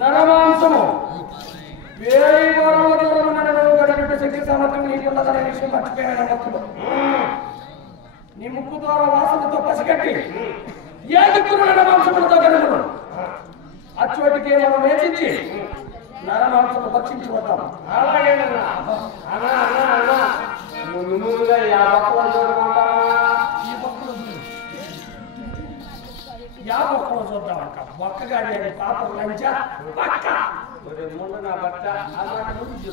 నరమాంసము వేయి వారాల దూరం గడిపిన శక్తి సామర్థ్యం నీకున్నదనే విషయం మర్చిపోయాను భక్తుడు. నీ ముక్కు ద్వారా వాసనతో పసిగట్టి ఏదుకున్న నరమాంసములతో గడుపును. అచ్చోటికి మనం వేచించి నరమాంసము భక్షించి వద్దాం. అలాగేనన్నా అన్నా అన్నా అన్నా ముందుగా యాభై చూద్దాం అక్క ఒక్కగా పాపం లంచ పక్క ముందు నా బట్ట అలా ముందు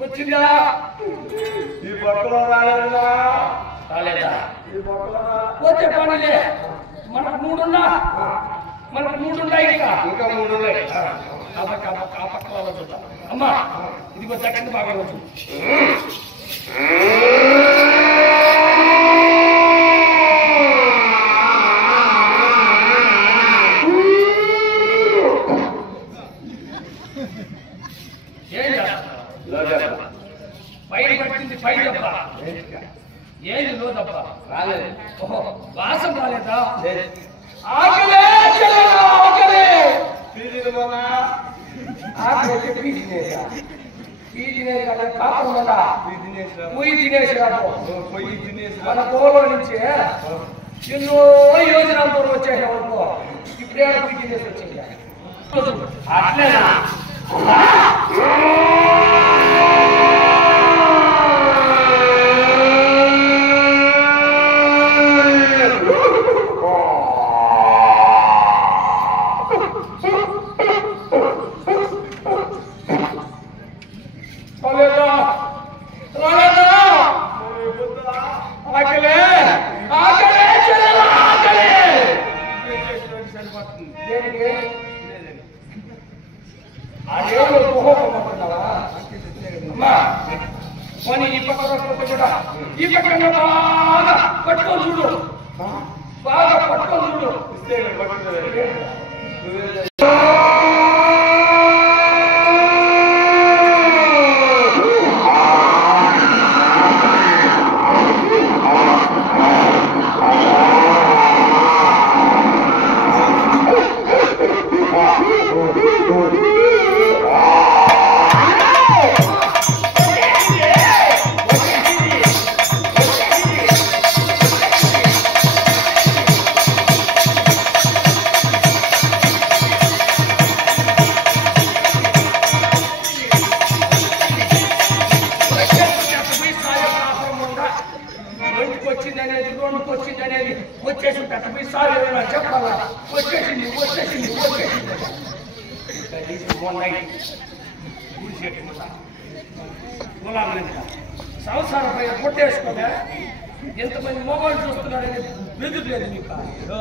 వచ్చిందా ఈ బట్టలో రాలేదా రాలేదా ఈ బట్టలో పోతే పనిలే మనకు మూడున్నాయి ఇంకా మూడు ఉన్నాయి. ఆ పక్క వాళ్ళ చూద్దాం. అమ్మా ఇదిగో సెకండ్ బాగా రోజు ఏం చేస్తా పైన పట్టింది పై దెబ్బ ఏంది లో దెబ్బ రాలేదు. ఓహో వాసం రాలేదా ఆకలే మన తోలో నుంచి ఎన్నో యోజనాల దూరం వచ్చాయి అనుకో ఇప్పుడే తినేసి వచ్చింది అట్లేనా బాగా పట్టుకొని చూడు బాగా పట్టుకొని చూడు వచ్చేసి చెప్పాలా వచ్చేసింది సంవత్సరం పైన కొట్టేసుకోలే ఎంతమంది మొబైల్ చూస్తున్నారని వెతుకులేదు మీకు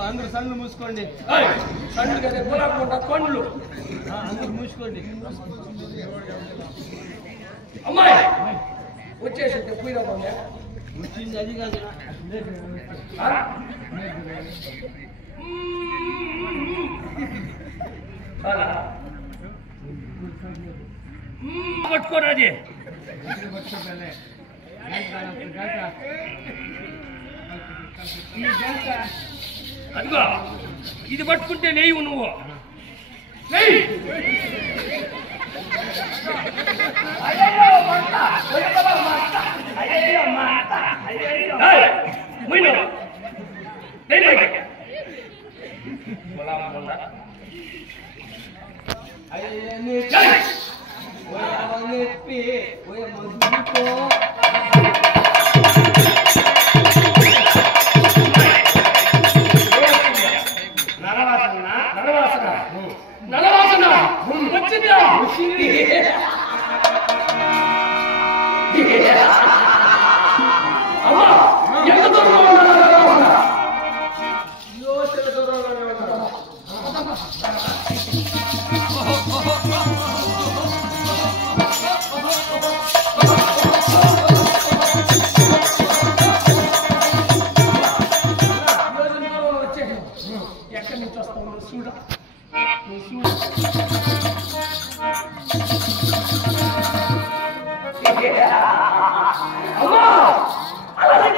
అందరూ సన్ను మూసుకోండి సన్ను కదా గులాబీ కొండ్లు అందరూ మూసుకోండి అమ్మాయి వచ్చేసి పోయినా వచ్చింది అది కాదు పట్టుకోరాది అదిగో ఇది పట్టుకుంటే నెయ్యి నువ్వు నెయ్యి నలవాసన వచ్చిందా అమ్మా ఎంత దూరంలో ఉన్నా ఎక్కడి నుంచి వస్తావు చూడ అమ్మా అలాగే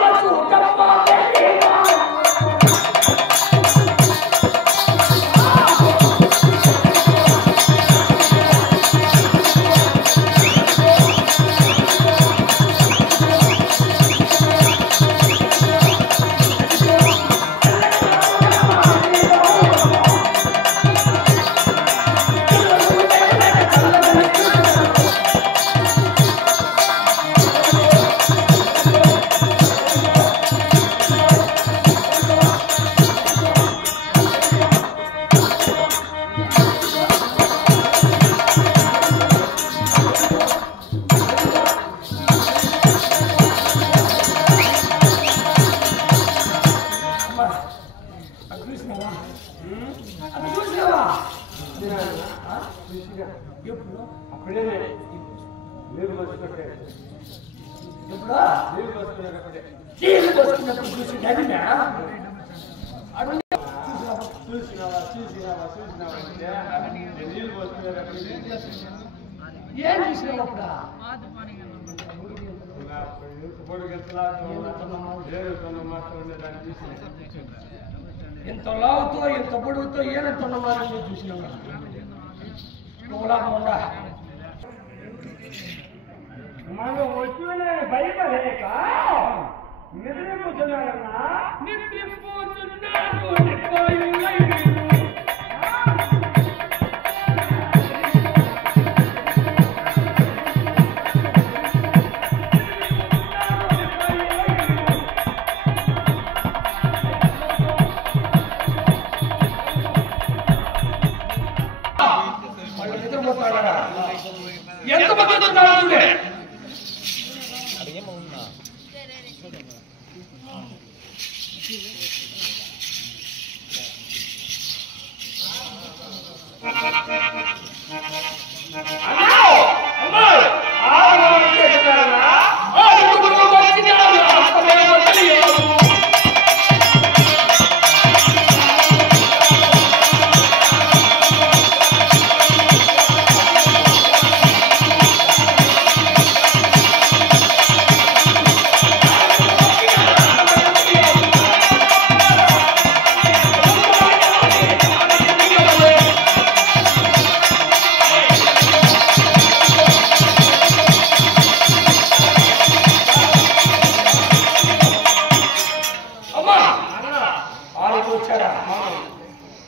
ఎప్పుడు అప్పుడే నీళ్ళు పోసుకుంటే ఎప్పుడా నీళ్ళు పోసుకునేటప్పుడే నీళ్ళు పోసుకున్నప్పుడు చూసి గదినా చూసినావా అంటే నీళ్ళు పోసుకునేటప్పుడు ఏం చూసినావు అప్పుడా ఎంత లావుతో ఎంత పొడుగుతో ఏనంటున్నామని చూసినావా మనం వచ్చిన భయపడలేక నిద్రపోతున్నారన్నా ఎంత మంది చూడే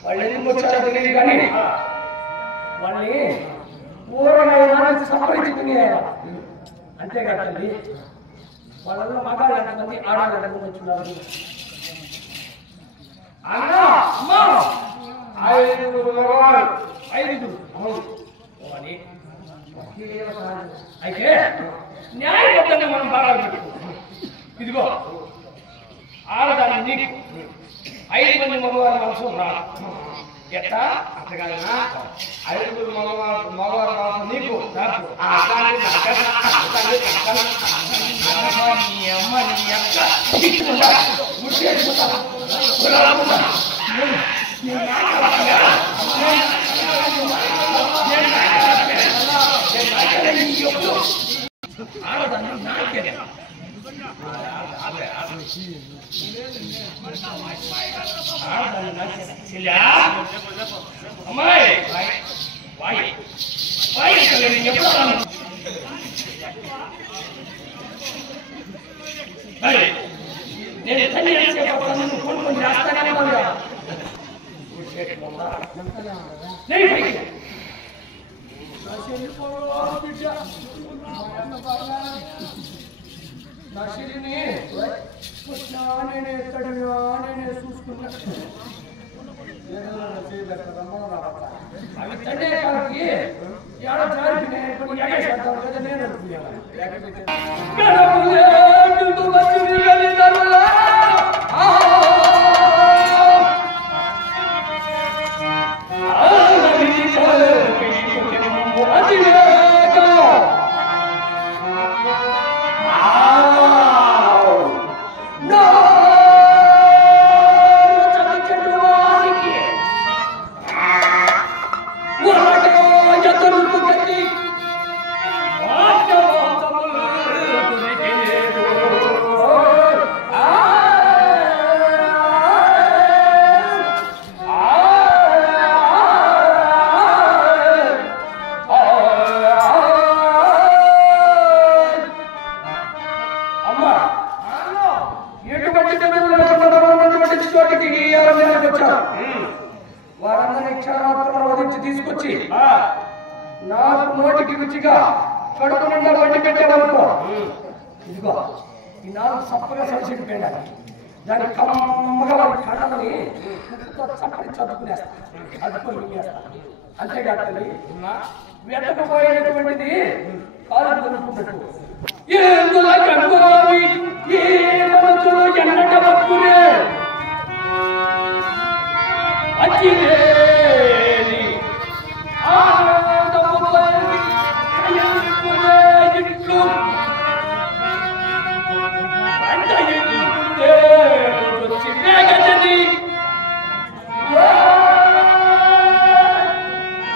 వాళ్ళు ఎందుకు వచ్చారో తెలియదు కానీ వాళ్ళని పూర్వమైన సంప్రదించుకుని అంతేకాదు తల్లి వాళ్ళలో మగాళ్ళు ఎంతమంది ఆడవాళ్ళు ఎంతమంది వచ్చిన్నారు అన్నా అమ్మా 5 మగవాళ్ళు 5 అని అయితే న్యాయబద్ధంగా మనం బాగా పెట్టుకో ఇదిగో ఆడదాన్ని నీకు 5 మంది మగవారు అవసరం రాదు ఎట్లా అంతగానా 5 మగవారు అవసరం నీకు నాకు ఆడదాన్ని నాకే అమ్మాయి వాయి వాయి నేను చెప్తాను నేను తల్లి చేస్తాను కొనుక్కొని రాస్తానే నర్సరీని నేనే ఎక్కడిగా నేనే చూసుకున్నా అవి తండ్రి కాడికి ఏడ జారిపోయినాయి కదా నేను వారందరినీ క్షణమాత్రం వదిలించి తీసుకొచ్చి నాకు నోటికి రుచిగా కడుపు నిండా వండి పెట్టేవనుకో ఇదిగో ఈ నాలుగు సప్పగా సరిసిడి పెట్టాలి దాని కమ్మగా వారి కళ్ళని చప్పని చదువుకునేస్తా అదుకొని మింగేస్తా అంతేకాదు తల్లి వెతకపోయేటువంటిది కాలు దొరుకుతున్నట్టు ఎందులో కనుగోవి ఏ మనసులో ఎన్నట పక్కునే అచ్చిలేని ఆనందముపై కయ్యలుకునే ఇట్లు అంతయుకుంటే వచ్చి వేగజని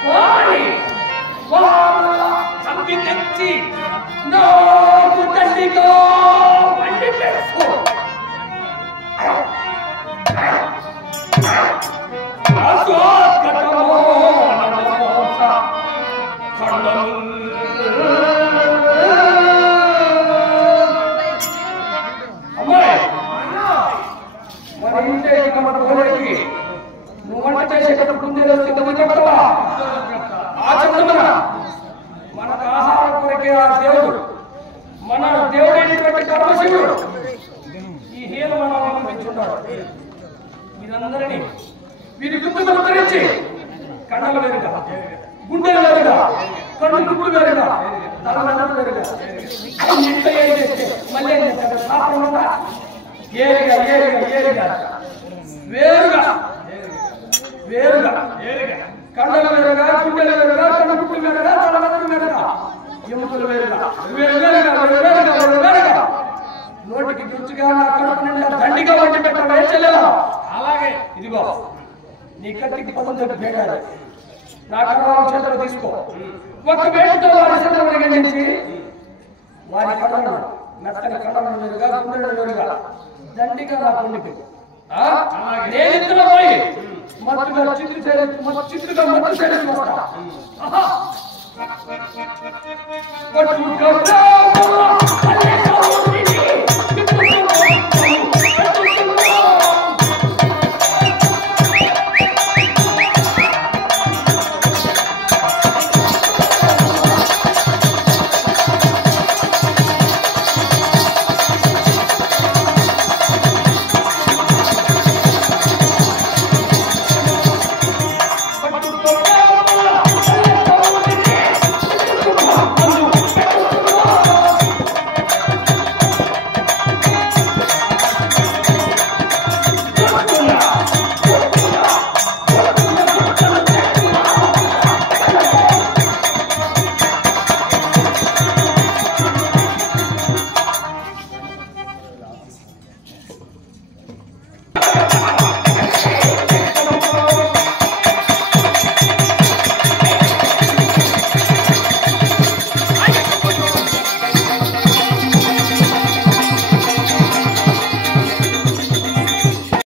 వాణి వాళ్ళ చంపి తెచ్చి నాకు తండ్రిగా వండి పెట్టు నువ్వు వంట చేసేటప్పుడు ముందే చెప్తావా ఆ చెప్తున్నా మనకు ఆహారం కొరకే ఆ దేవుడు మన దేవుడైనటువంటి పరమశివుడు ఈ హీన మనం పంపించున్నాడు వీరందరినీ వీరి గుర్తులు ఉత్తరించి కళ్ళలు వేరుగా గుండెలు వేరుగా కళ్ళు గుడ్లు వేరుగా తలనందలు వేరుగా ఇంత ఏం చేస్తే మళ్ళీ ఏం చేస్తాడు శాస్త్రం ఉందా ఏరుగా ఏరుగా ఏరుగా వేరుగా వేరుగా కళ్ళలు వేరుగా గుండెలు వేరుగా కళ్ళు గుడ్లు వేరుగా తలనందలు వేరుగా ఎముకలు వేరుగా వేరుగా వేరుగా వేరుగా నోటికి రుచిగా నా కడుపు నిండా దండిగా వండి పెట్టడం ఏం చెల్లెలా అలాగే ఇదిగో నీ కత్తికి పదం దగ్గర పేగాలి నా కళ్ళ చేతులు తీసుకో ఒక వేటితో వారి చేతులు గణించి వారి కళ్ళను మెత్తని కళ్ళను వేరుగా గుండెలు వేరుగా దండిగా నా పండి నేను ఇందులో పోయి మత్తుగా చిత్తుగా మత్తు చేయడం వస్తా